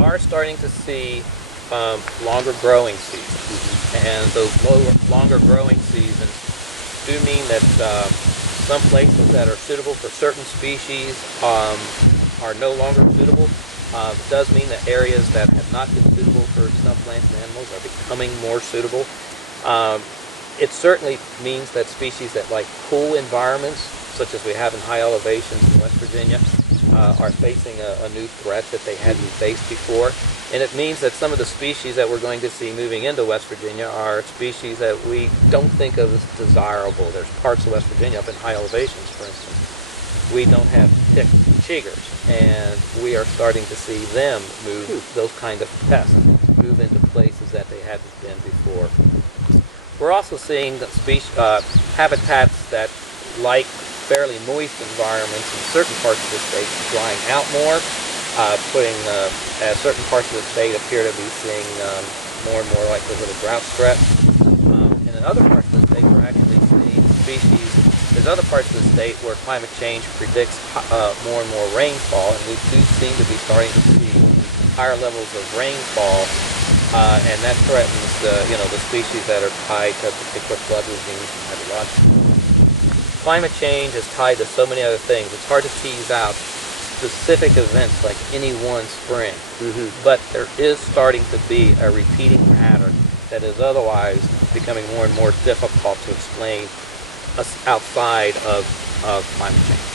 are starting to see longer growing seasons, and those longer growing seasons do mean that some places that are suitable for certain species are no longer suitable. It does mean that areas that have not been suitable for some plants and animals are becoming more suitable. It certainly means that species that like cool environments, such as we have in high elevations in West Virginia, are facing a new threat that they hadn't faced before. And it means that some of the species that we're going to see moving into West Virginia are species that we don't think of as desirable. There's parts of West Virginia up in high elevations, for instance. We don't have tick chiggers, and we are starting to see them move, those kind of pests, move into places that they hadn't been before. We're also seeing the habitats that like fairly moist environments in certain parts of the state drying out more, as certain parts of the state appear to be seeing more and more like a little drought threat. And in other parts of the state, we're actually seeing species. There's other parts of the state where climate change predicts more and more rainfall, and we do seem to be starting to see higher levels of rainfall, and that threatens the species that are tied to particular flood regimes and hydrological. Climate change is tied to so many other things. It's hard to tease out specific events like any one spring, but there is starting to be a repeating pattern that is otherwise becoming more and more difficult to explain outside of climate change.